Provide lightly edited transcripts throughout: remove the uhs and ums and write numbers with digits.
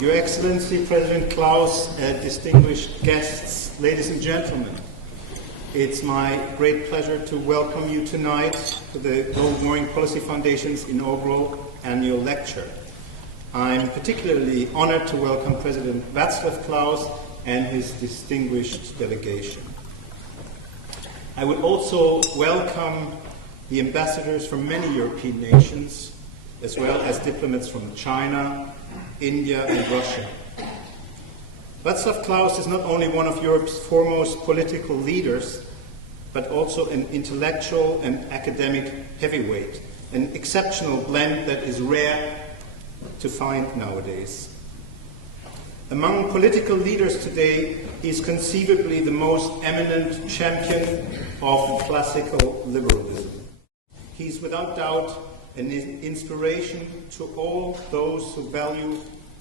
Your Excellency, President Klaus, distinguished guests, ladies and gentlemen, it's my great pleasure to welcome you tonight to the Global Warming Policy Foundation's inaugural annual lecture. I'm particularly honored to welcome President Vaclav Klaus and his distinguished delegation. I would also welcome the ambassadors from many European nations, as well as diplomats from China, India, and Russia. Václav Klaus is not only one of Europe's foremost political leaders, but also an intellectual and academic heavyweight, an exceptional blend that is rare to find nowadays. Among political leaders today, he is conceivably the most eminent champion of classical liberalism. He is without doubt an inspiration to all those who value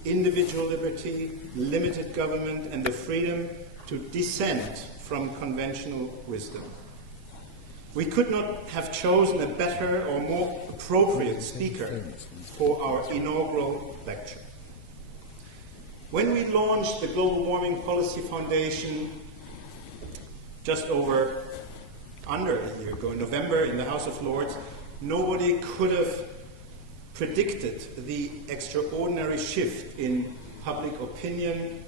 individual liberty, limited government, and the freedom to dissent from conventional wisdom. We could not have chosen a better or more appropriate speaker for our inaugural lecture. When we launched the Global Warming Policy Foundation just under a year ago, in November, in the House of Lords, nobody could have predicted the extraordinary shift in public opinion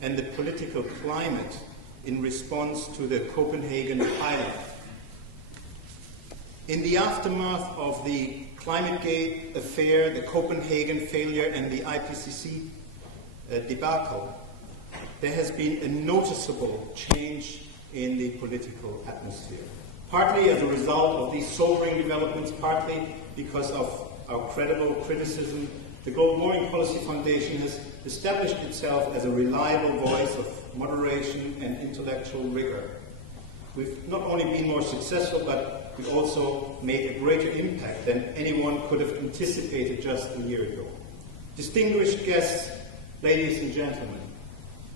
and the political climate in response to the Copenhagen pilot. In the aftermath of the ClimateGate affair, the Copenhagen failure, and the IPCC debacle, there has been a noticeable change in the political atmosphere. Partly as a result of these sobering developments, partly because of our credible criticism, the Global Warming Policy Foundation has established itself as a reliable voice of moderation and intellectual rigor. We've not only been more successful, but we also made a greater impact than anyone could have anticipated just a year ago. Distinguished guests, ladies and gentlemen,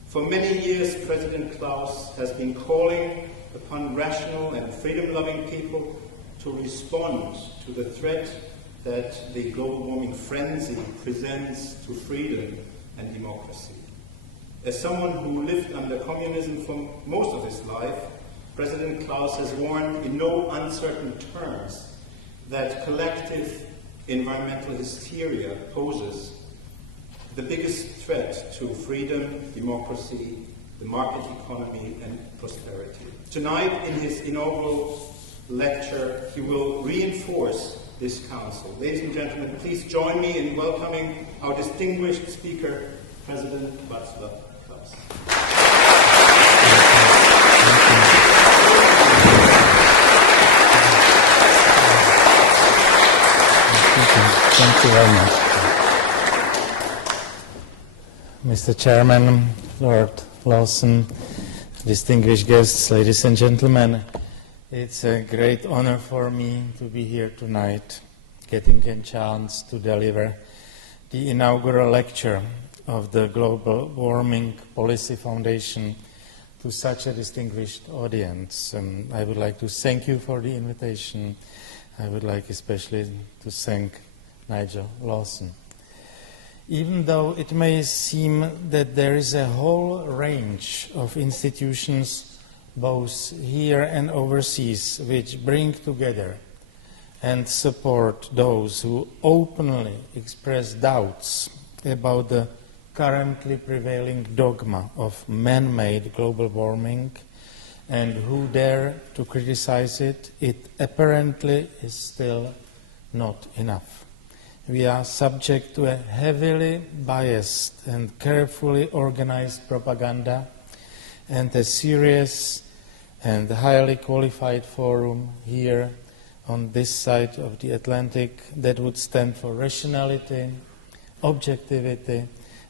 for many years President Klaus has been calling upon rational and freedom-loving people to respond to the threat that the global warming frenzy presents to freedom and democracy. As someone who lived under communism for most of his life, President Klaus has warned in no uncertain terms that collective environmental hysteria poses the biggest threat to freedom, democracy, the market economy, and prosperity. Tonight, in his inaugural lecture, he will reinforce this counsel. Ladies and gentlemen, please join me in welcoming our distinguished speaker, President Vaclav Klaus. Thank you very much. Mr. Chairman, Lord Lawson, distinguished guests, ladies and gentlemen, it's a great honor for me to be here tonight, getting a chance to deliver the inaugural lecture of the Global Warming Policy Foundation to such a distinguished audience. I would like to thank you for the invitation. I would like especially to thank Nigel Lawson. Even though it may seem that there is a whole range of institutions both here and overseas which bring together and support those who openly express doubts about the currently prevailing dogma of man-made global warming and who dare to criticize it, it apparently is still not enough. We are subject to a heavily biased and carefully organized propaganda, and a serious and highly qualified forum here on this side of the Atlantic that would stand for rationality, objectivity,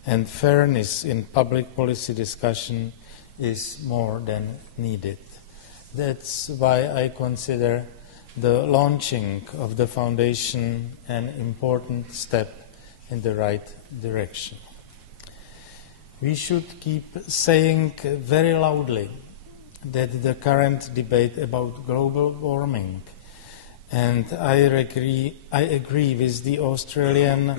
and fairness in public policy discussion is more than needed. That's why I consider the launching of the foundation an important step in the right direction. We should keep saying very loudly that the current debate about global warming, and I agree with the Australian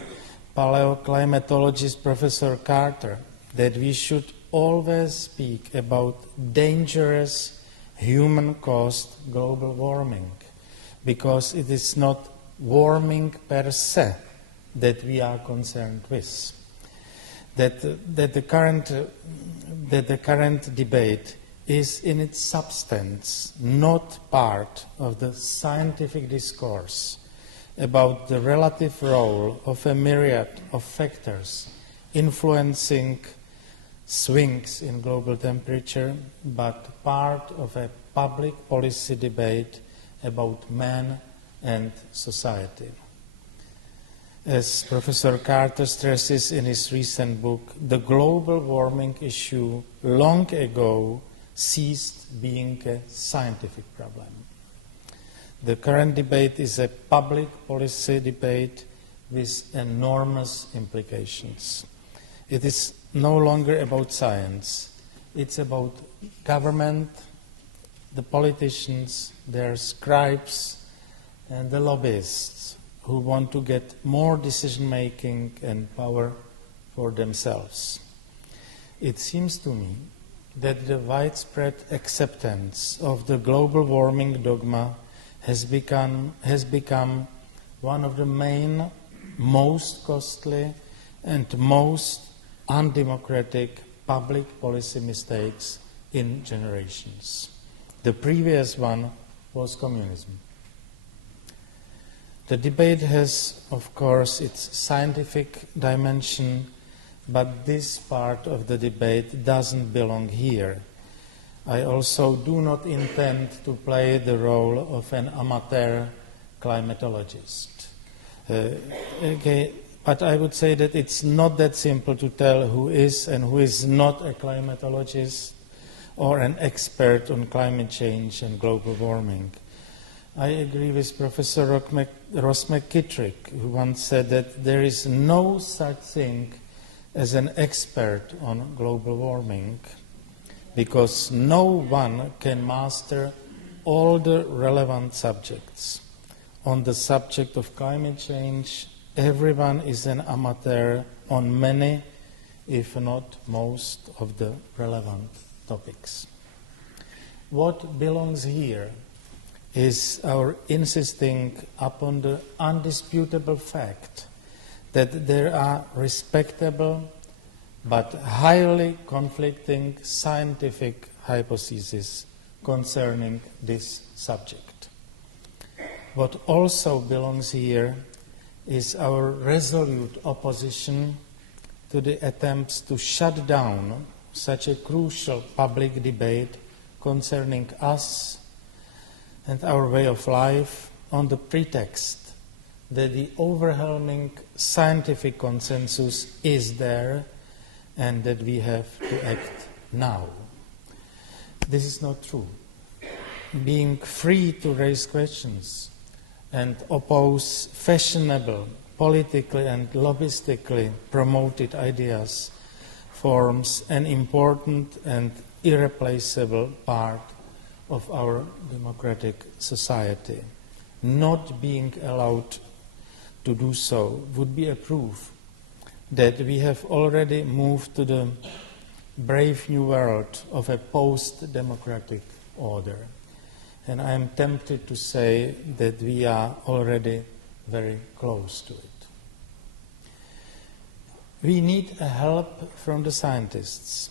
paleoclimatologist Professor Carter that we should always speak about dangerous human-caused global warming, because it is not warming per se that we are concerned with. That the current debate is in its substance not part of the scientific discourse about the relative role of a myriad of factors influencing swings in global temperature, but part of a public policy debate about man and society. As Professor Carter stresses in his recent book, the global warming issue long ago ceased being a scientific problem. The current debate is a public policy debate with enormous implications. It is no longer about science. It's about government, the politicians, their scribes, and the lobbyists who want to get more decision-making and power for themselves. It seems to me that the widespread acceptance of the global warming dogma has become one of the main, most costly, and most undemocratic public policy mistakes in generations. The previous one was communism. The debate has, of course, its scientific dimension, but this part of the debate doesn't belong here. I also do not intend to play the role of an amateur climatologist. But I would say that it's not that simple to tell who is and who is not a climatologist or an expert on climate change and global warming. I agree with Professor Ross McKittrick, who once said that there is no such thing as an expert on global warming, because no one can master all the relevant subjects. On the subject of climate change, everyone is an amateur on many, if not most, of the relevant topics. What belongs here is our insisting upon the undisputable fact that there are respectable but highly conflicting scientific hypotheses concerning this subject. What also belongs here is our resolute opposition to the attempts to shut down such a crucial public debate concerning us and our way of life on the pretext that the overwhelming scientific consensus is there and that we have to act now. This is not true. Being free to raise questions and oppose fashionable, politically and lobbyistically promoted ideas forms an important and irreplaceable part of our democratic society. Not being allowed to do so would be a proof that we have already moved to the brave new world of a post-democratic order. And I am tempted to say that we are already very close to it. We need help from the scientists.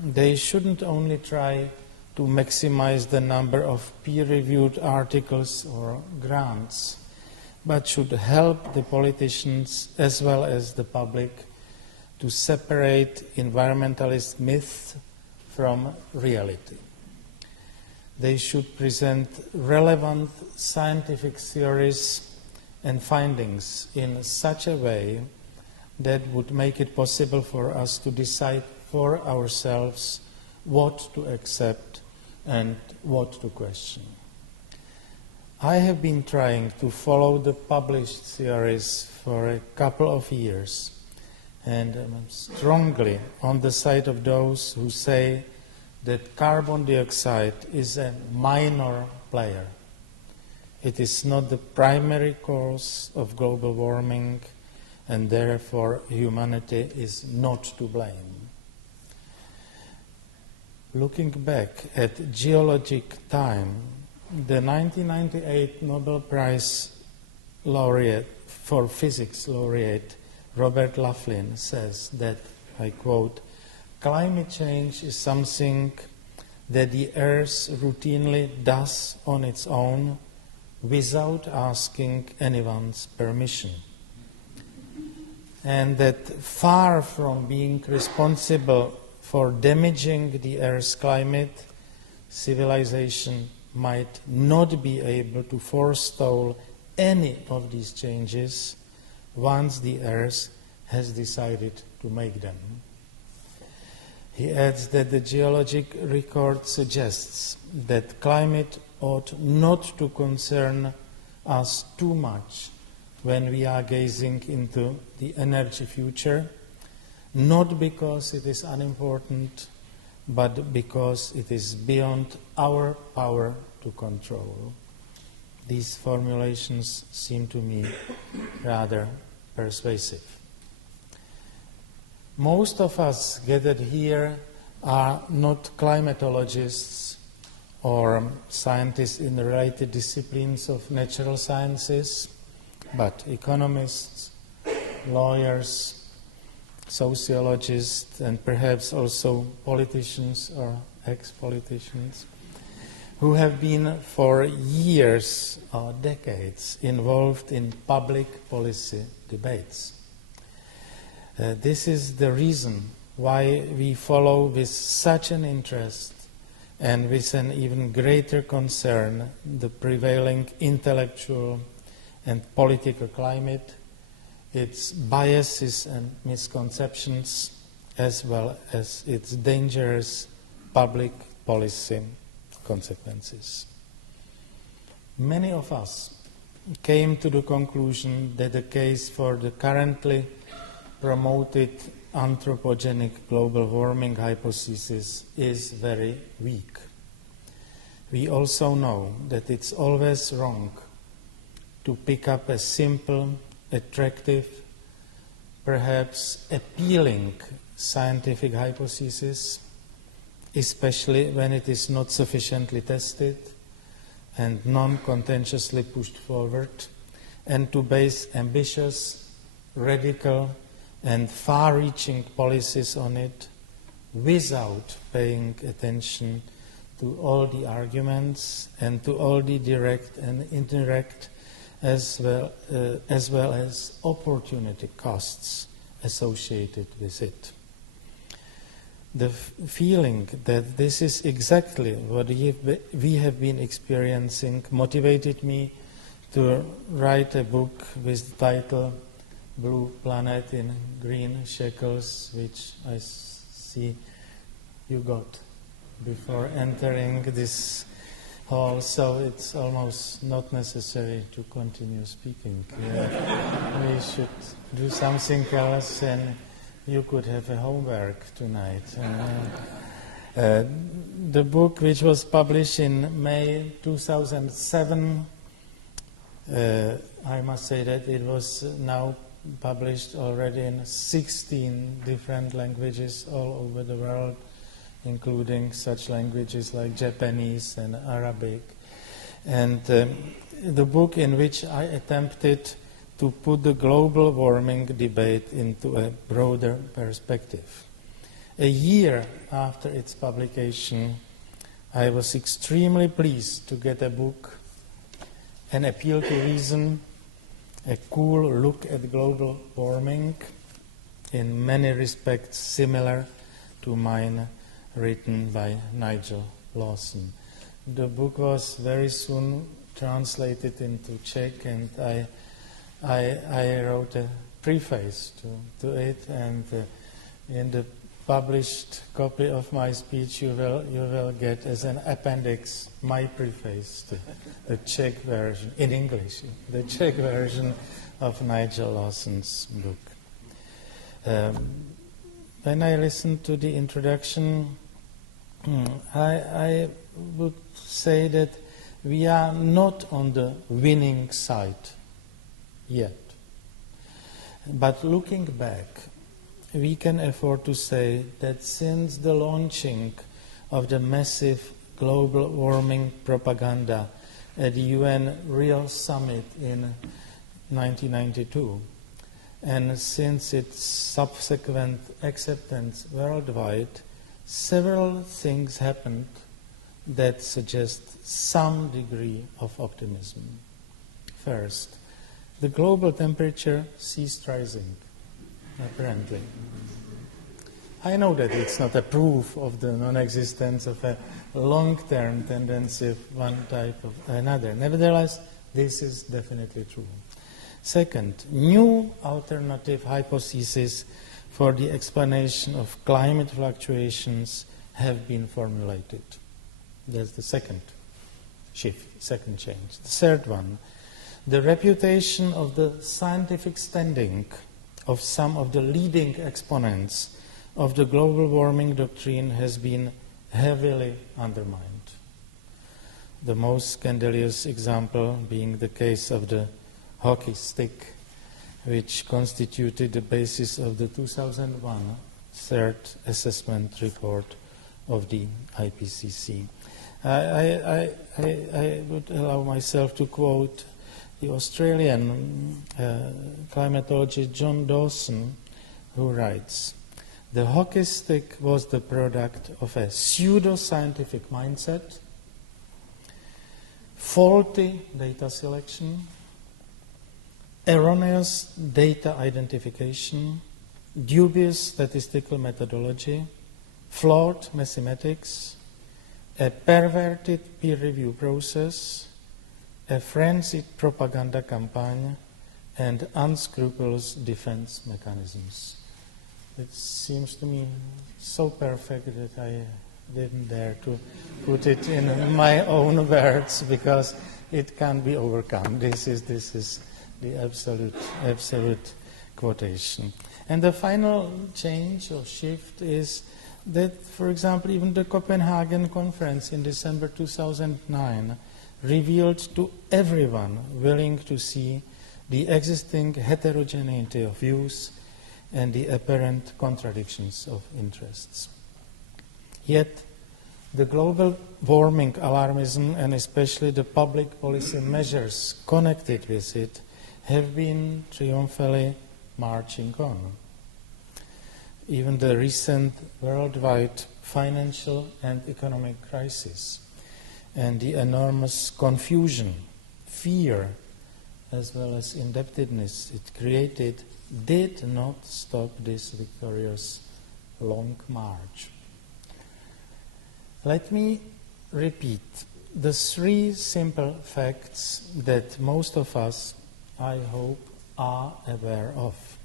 They shouldn't only try to maximize the number of peer-reviewed articles or grants, but should help the politicians as well as the public to separate environmentalist myths from reality. They should present relevant scientific theories and findings in such a way that would make it possible for us to decide for ourselves what to accept and what to question. I have been trying to follow the published theories for a couple of years, and I'm strongly on the side of those who say that carbon dioxide is a minor player. It is not the primary cause of global warming, and therefore humanity is not to blame. Looking back at geologic time, the 1998 Nobel Prize laureate for physics laureate Robert Laughlin says that, I quote, "Climate change is something that the Earth routinely does on its own without asking anyone's permission. And that far from being responsible for damaging the Earth's climate, civilization might not be able to forestall any of these changes once the Earth has decided to make them." He adds that the geologic record suggests that climate ought not to concern us too much when we are gazing into the energy future, not because it is unimportant, but because it is beyond our power to control. These formulations seem to me rather persuasive. Most of us gathered here are not climatologists or scientists in the related disciplines of natural sciences, but economists, lawyers, sociologists, and perhaps also politicians or ex-politicians who have been for years or decades involved in public policy debates. This is the reason why we follow with such an interest and with an even greater concern the prevailing intellectual and political climate, its biases and misconceptions, as well as its dangerous public policy consequences. Many of us came to the conclusion that the case for the currently promoted anthropogenic global warming hypothesis is very weak. We also know that it's always wrong to pick up a simple, attractive, perhaps appealing scientific hypothesis, especially when it is not sufficiently tested and non-contentiously pushed forward, and to base ambitious, radical, and far-reaching policies on it without paying attention to all the arguments and to all the direct and indirect as well as opportunity costs associated with it. The feeling that this is exactly what we have been experiencing motivated me to write a book with the title Blue Planet in Green Shekels, which I see you got before entering this hall, so it's almost not necessary to continue speaking. We should do something else, and you could have a homework tonight. The book, which was published in May 2007, I must say that it was now published already in 16 different languages all over the world, including such languages like Japanese and Arabic. And the book in which I attempted to put the global warming debate into a broader perspective. A year after its publication, I was extremely pleased to get a book, An Appeal to Reason, a cool look at global warming, in many respects similar to mine, written by Nigel Lawson. The book was very soon translated into Czech, and I wrote a preface to it, and in the published copy of my speech you will get as an appendix my preface to the Czech version, in English, the Czech version of Nigel Lawson's book. When I listened to the introduction, I would say that we are not on the winning side yet. But looking back, we can afford to say that since the launching of the massive global warming propaganda at the UN Real Summit in 1992, and since its subsequent acceptance worldwide, several things happened that suggest some degree of optimism. First, the global temperature ceased rising, apparently. I know that it's not a proof of the non-existence of a long-term tendency of one type of another. Nevertheless, this is definitely true. Second, new alternative hypotheses for the explanation of climate fluctuations have been formulated. That's the second shift, second change. The third one, the reputation of the scientific standing of some of the leading exponents of the global warming doctrine has been heavily undermined. The most scandalous example being the case of the hockey stick, which constituted the basis of the 2001 third assessment report of the IPCC. I would allow myself to quote the Australian climatologist John Dawson, who writes, "The hockey stick was the product of a pseudo-scientific mindset, faulty data selection, erroneous data identification, dubious statistical methodology, flawed mathematics, a perverted peer review process, a frenzied propaganda campaign, and unscrupulous defense mechanisms." It seems to me so perfect that I didn't dare to put it in my own words because it can't be overcome. This is the absolute quotation. And the final change or shift is that, for example, even the Copenhagen conference in December 2009 revealed to everyone willing to see the existing heterogeneity of views and the apparent contradictions of interests. Yet, the global warming alarmism and especially the public policy measures connected with it have been triumphantly marching on. Even the recent worldwide financial and economic crisis and the enormous confusion, fear, as well as indebtedness it created did not stop this victorious long march. Let me repeat the three simple facts that most of us, I hope, are aware of.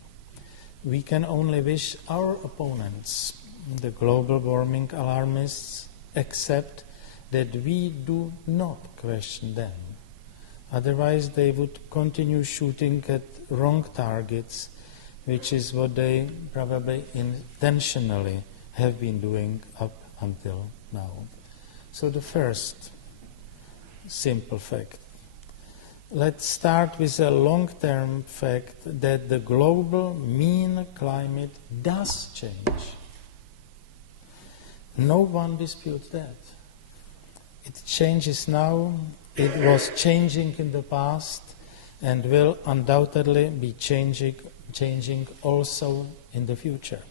We can only wish our opponents, the global warming alarmists, accept that we do not question them. Otherwise, they would continue shooting at wrong targets, which is what they probably intentionally have been doing up until now. So the first simple fact. Let's start with a long-term fact that the global mean climate does change. No one disputes that. It changes now, it was changing in the past, and will undoubtedly be changing also in the future.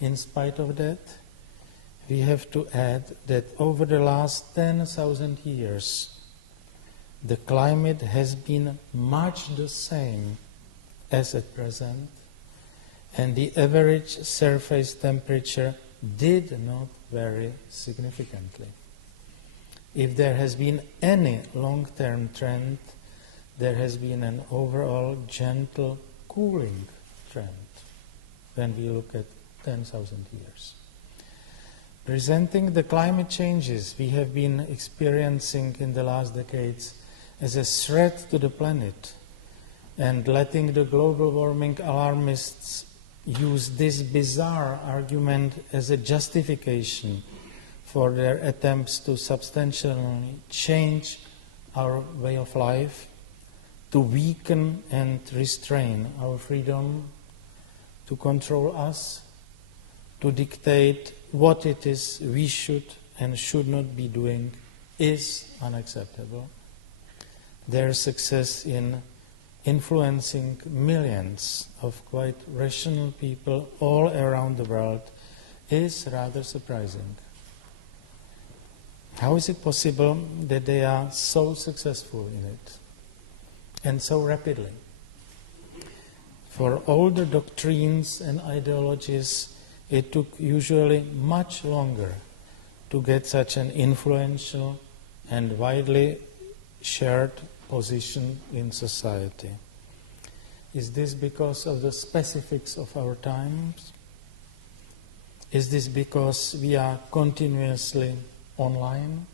In spite of that, we have to add that over the last 10,000 years, the climate has been much the same as at present, and the average surface temperature did not vary significantly. If there has been any long-term trend, there has been an overall gentle cooling trend when we look at 10,000 years. Presenting the climate changes we have been experiencing in the last decades as a threat to the planet and letting the global warming alarmists use this bizarre argument as a justification for their attempts to substantially change our way of life to weaken and restrain our freedom, to control us, to dictate what it is we should and should not be doing is unacceptable. Their success in influencing millions of quite rational people all around the world is rather surprising. How is it possible that they are so successful in it and so rapidly? For all the doctrines and ideologies, it took usually much longer to get such an influential and widely shared position in society. Is this because of the specifics of our times? Is this because we are continuously online?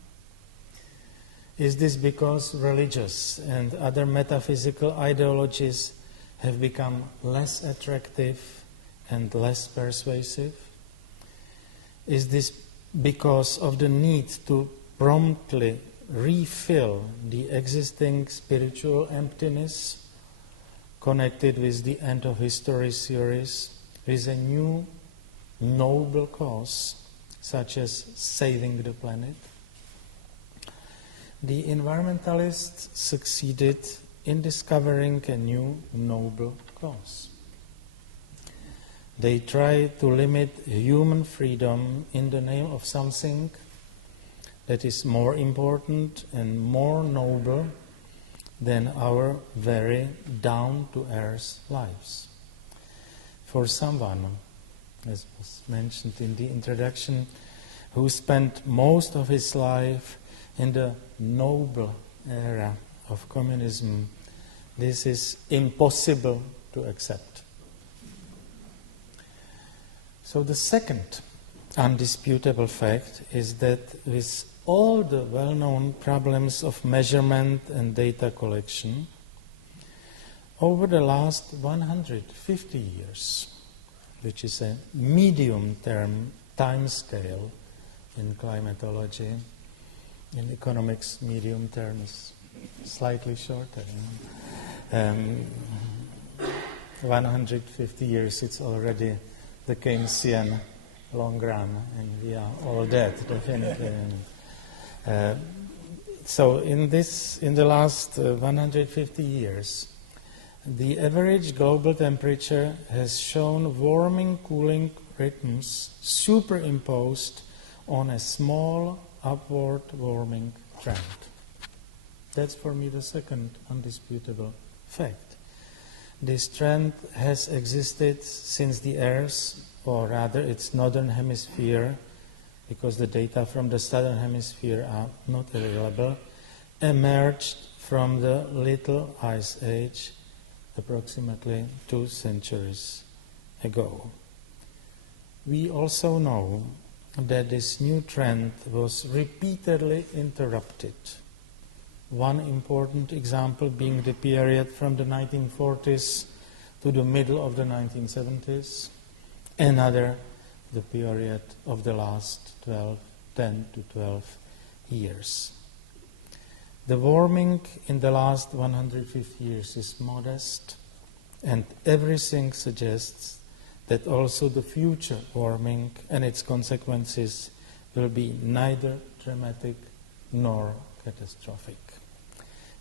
Is this because religious and other metaphysical ideologies have become less attractive and less persuasive? Is this because of the need to promptly refill the existing spiritual emptiness connected with the end of history series with a new noble cause, such as saving the planet? The environmentalists succeeded in discovering a new noble cause. They try to limit human freedom in the name of something that is more important and more noble than our very down-to-earth lives. For someone, as was mentioned in the introduction, who spent most of his life in the noble era of communism, this is impossible to accept. So the second undisputable fact is that with all the well-known problems of measurement and data collection, over the last 150 years, which is a medium-term time scale in climatology, in economics, medium term is slightly shorter. 150 years, it's already the Keynesian long run, and we are all dead, definitely. So in the last 150 years, the average global temperature has shown warming, cooling rhythms superimposed on a small upward warming trend. That's for me the second undisputable fact. This trend has existed since the Earth, or rather its northern hemisphere, because the data from the southern hemisphere are not available, emerged from the Little Ice Age approximately 2 centuries ago. We also know that this new trend was repeatedly interrupted. One important example being the period from the 1940s to the middle of the 1970s, another the period of the last 10 to 12 years. The warming in the last 150 years is modest, and everything suggests that also the future warming and its consequences will be neither dramatic nor catastrophic.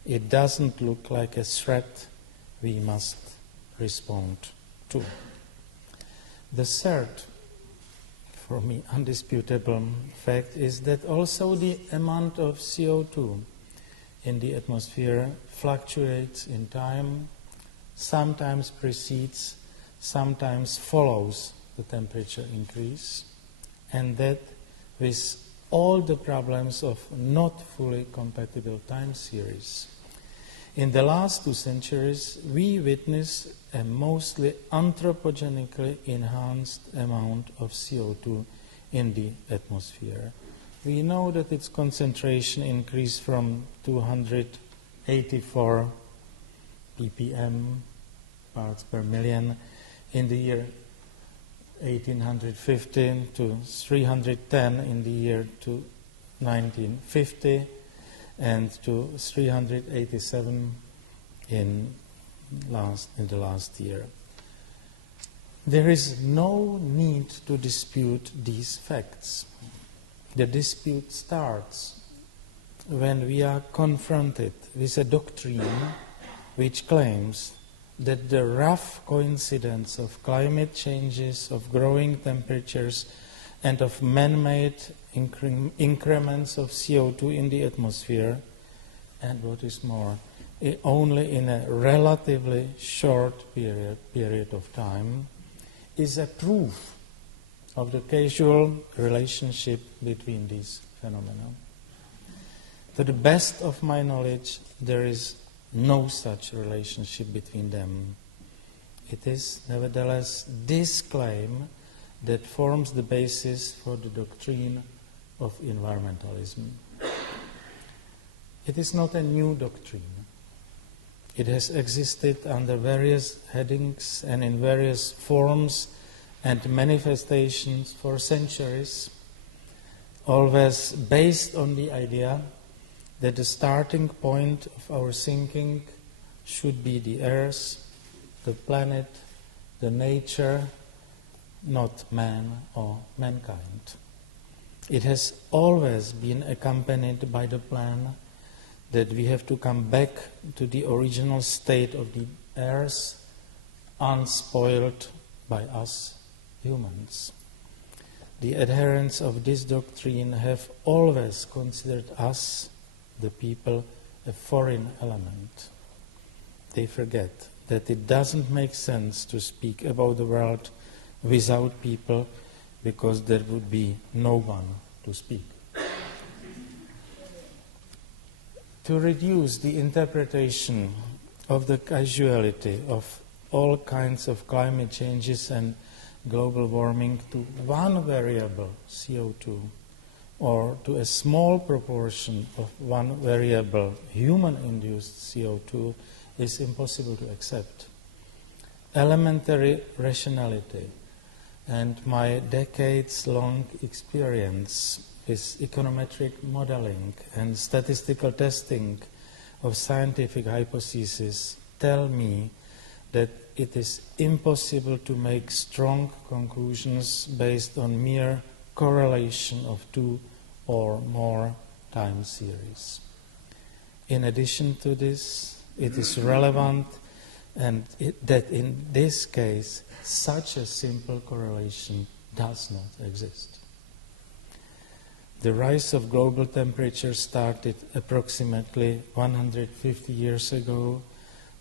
It doesn't look like a threat we must respond to. The third, for me, undisputable fact is that also the amount of CO2 in the atmosphere fluctuates in time, sometimes precedes, sometimes follows the temperature increase, and that with all the problems of not fully compatible time series. In the last 2 centuries, we witness a mostly anthropogenically enhanced amount of CO2 in the atmosphere. We know that its concentration increased from 284 ppm, parts per million, in the year 1850 to 310 in the year 1950, and to 387 in the last year. There is no need to dispute these facts. The dispute starts when we are confronted with a doctrine which claims that the rough coincidence of climate changes, of growing temperatures, and of man-made increments of CO2 in the atmosphere, and what is more, only in a relatively short period of time, is a proof of the causal relationship between these phenomena. To the best of my knowledge, there is no such relationship between them. It is, nevertheless, this claim that forms the basis for the doctrine of environmentalism. It is not a new doctrine. It has existed under various headings and in various forms and manifestations for centuries, always based on the idea that the starting point of our thinking should be the earth, the planet, the nature, not man or mankind. It has always been accompanied by the plan that we have to come back to the original state of the earth, unspoiled by us humans. The adherents of this doctrine have always considered us, the people, a foreign element. They forget that it doesn't make sense to speak about the world without people, because there would be no one to speak. To reduce the interpretation of the causality of all kinds of climate changes and global warming to one variable, CO2, or to a small proportion of one variable, human-induced CO2, is impossible to accept. Elementary rationality and my decades-long experience with econometric modeling and statistical testing of scientific hypotheses tell me that it is impossible to make strong conclusions based on mere correlation of two or more time series. In addition to this, it is relevant that in this case, such a simple correlation does not exist. The rise of global temperature started approximately 150 years ago,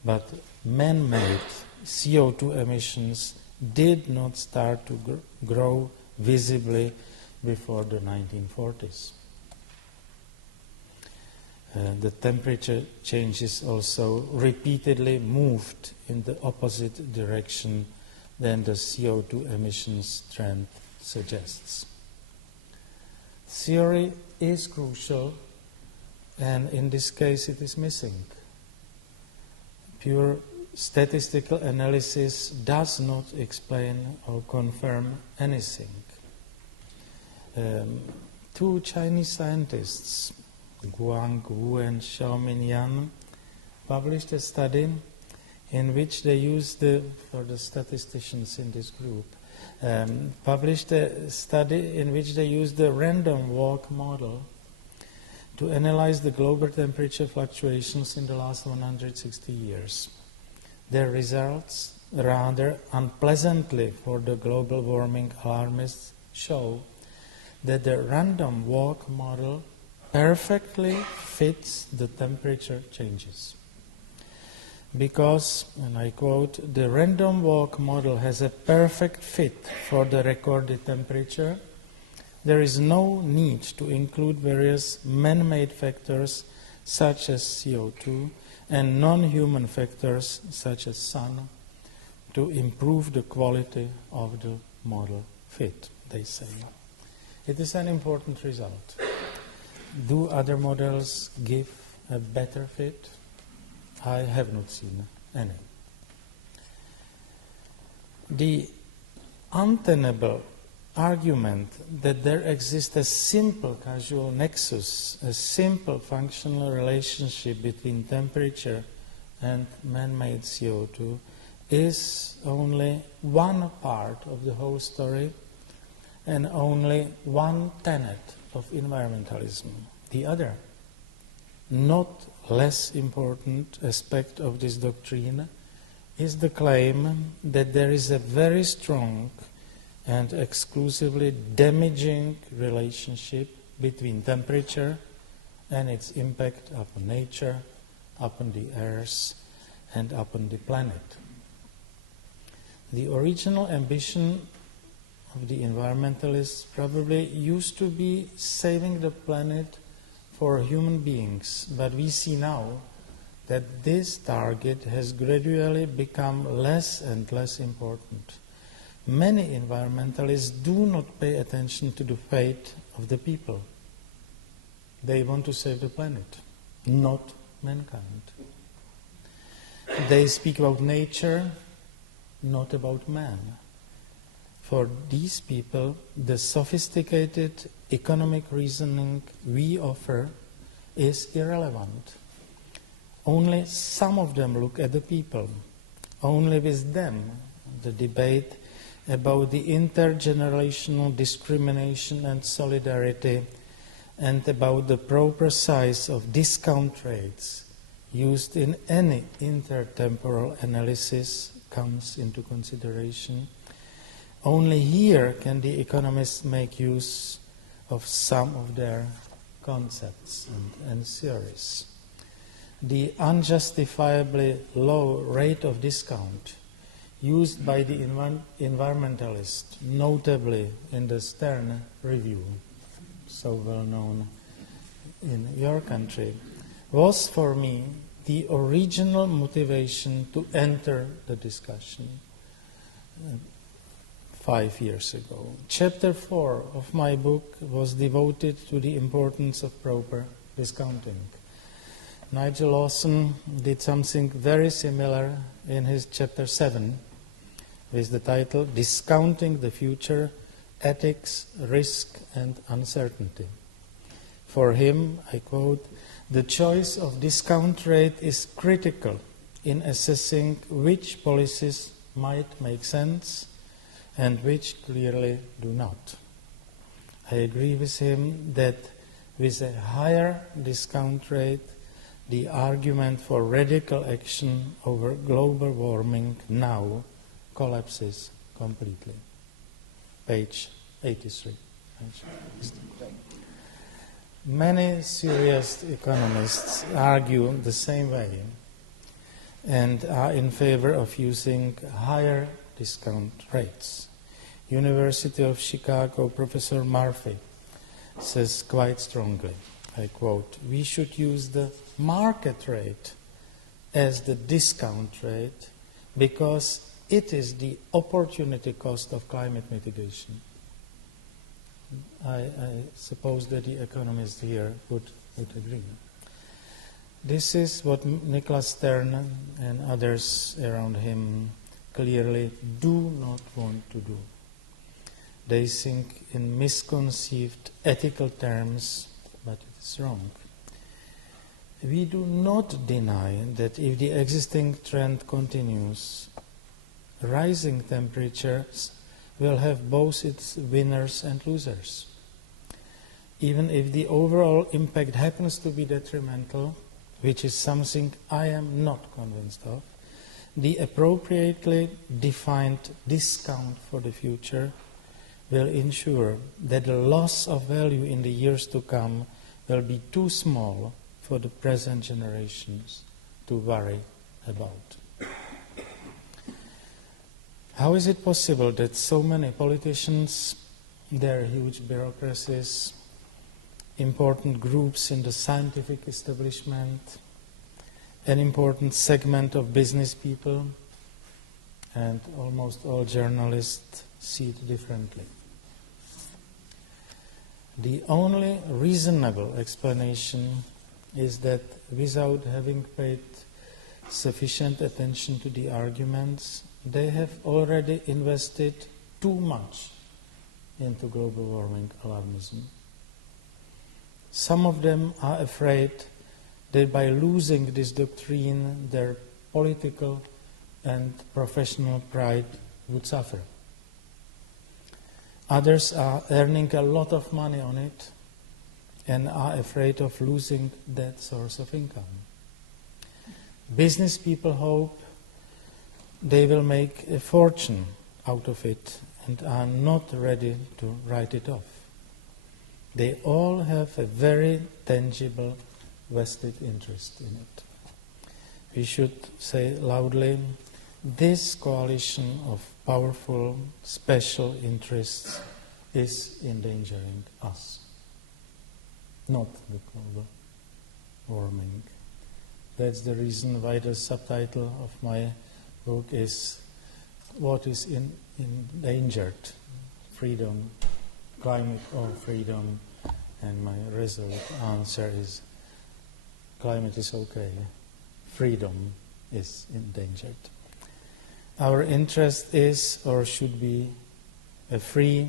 but man-made CO2 emissions did not start to grow visibly before the 1940s. The temperature changes also repeatedly moved in the opposite direction than the CO2 emissions trend suggests. Theory is crucial, and in this case it is missing. Pure statistical analysis does not explain or confirm anything. Two Chinese scientists, Guang Wu and Xiaomin Yan, published a study in which they used for the statisticians in this group, published a study in which they used the random walk model to analyze the global temperature fluctuations in the last 160 years. Their results, rather unpleasantly for the global warming alarmists, show that the random walk model perfectly fits the temperature changes. Because, and I quote, the random walk model has a perfect fit for the recorded temperature, there is no need to include various man-made factors such as CO2 and non-human factors such as sun to improve the quality of the model fit, they say. It is an important result. Do other models give a better fit? I have not seen any. The untenable argument that there exists a simple causal nexus, a simple functional relationship between temperature and man-made CO2 is only one part of the whole story and only one tenet of environmentalism. The other, not less important aspect of this doctrine is the claim that there is a very strong and exclusively damaging relationship between temperature and its impact upon nature, upon the earth, and upon the planet. The original ambition of the environmentalists probably used to be saving the planet for human beings, but we see now that this target has gradually become less and less important. Many environmentalists do not pay attention to the fate of the people. They want to save the planet, not mankind. They speak about nature, not about man. For these people, the sophisticated economic reasoning we offer is irrelevant. Only some of them look at the people. Only with them the debate about the intergenerational discrimination and solidarity and about the proper size of discount rates used in any intertemporal analysis comes into consideration. Only here can the economists make use of some of their concepts and theories. The unjustifiably low rate of discount used by the environmentalists, notably in the Stern Review, so well known in your country, was for me the original motivation to enter the discussion 5 years ago. Chapter 4 of my book was devoted to the importance of proper discounting. Nigel Lawson did something very similar in his chapter 7 with the title Discounting the Future, Ethics, Risk and Uncertainty. For him, I quote, "The choice of discount rate is critical in assessing which policies might make sense and which clearly do not." I agree with him that with a higher discount rate, the argument for radical action over global warming now collapses completely. Page 83. Many serious economists argue the same way and are in favor of using higher discount rates. University of Chicago Professor Murphy says quite strongly, I quote, "We should use the market rate as the discount rate because it is the opportunity cost of climate mitigation." I suppose that the economists here would agree. This is what Nicholas Stern and others around him clearly do not want to do. They think in misconceived ethical terms, but it is wrong. We do not deny that if the existing trend continues, rising temperatures will have both its winners and losers. Even if the overall impact happens to be detrimental, which is something I am not convinced of, the appropriately defined discount for the future will ensure that the loss of value in the years to come will be too small for the present generations to worry about. How is it possible that so many politicians, their huge bureaucracies, important groups in the scientific establishment, an important segment of business people, and almost all journalists see it differently? The only reasonable explanation is that without having paid sufficient attention to the arguments, they have already invested too much into global warming alarmism. Some of them are afraid that by losing this doctrine, their political and professional pride would suffer. Others are earning a lot of money on it and are afraid of losing that source of income. Business people hope they will make a fortune out of it and are not ready to write it off. They all have a very tangible vested interest in it. We should say loudly, this coalition of powerful special interests is endangering us, not the global warming. That's the reason why the subtitle of my book is What is Endangered? Freedom, Climate or Freedom? And my resolute answer is climate is okay, freedom is endangered. Our interest is or should be a free,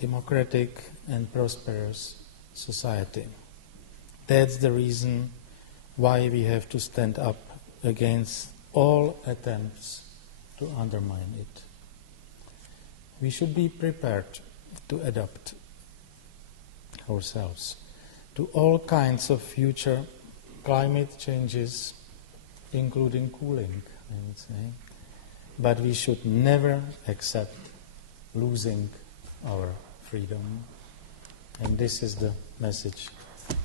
democratic and prosperous society. That's the reason why we have to stand up against all attempts to undermine it. We should be prepared to adapt ourselves to all kinds of future climate changes, including cooling, I would say. But we should never accept losing our freedom. And this is the message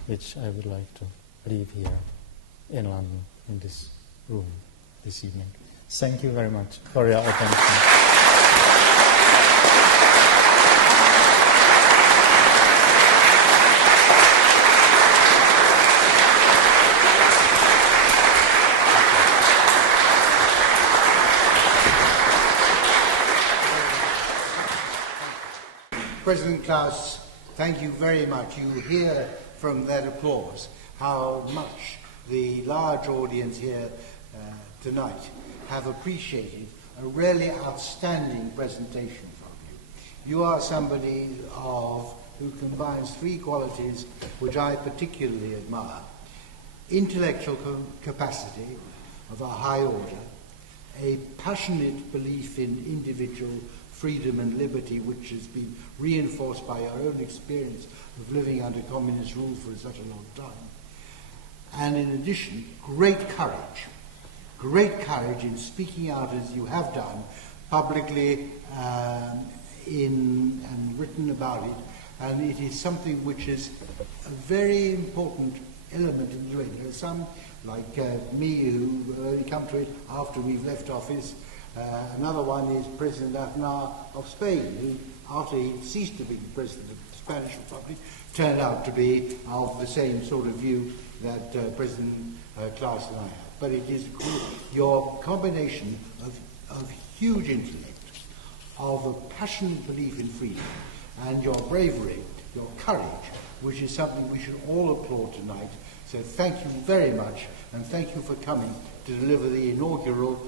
which I would like to leave here in London, in this room this evening. Thank you very much for your attention. President Klaus, thank you very much. You hear from that applause how much the large audience here tonight have appreciated a really outstanding presentation from you. You are somebody who combines three qualities which I particularly admire: intellectual capacity of a high order, a passionate belief in individual freedom and liberty, which has been reinforced by our own experience of living under communist rule for such a long time, and in addition, great courage in speaking out as you have done publicly and written about it, and it is something which is a very important element in doing it. There are some, like me, who only come to it after we've left office. Another one is President Aznar of Spain, who, after he ceased to be President of the Spanish Republic, turned out to be of the same sort of view that President Klaus and I have. But it is your combination of huge intellect, of a passionate belief in freedom, and your bravery, your courage, which is something we should all applaud tonight. So thank you very much, and thank you for coming to deliver the inaugural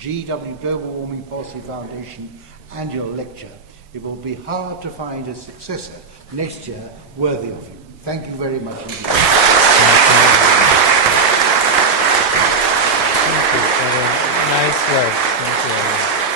GW Global Warming Policy Foundation annual lecture. It will be hard to find a successor next year worthy of you. Thank you very much indeed. Thank you for a nice words. Thank you.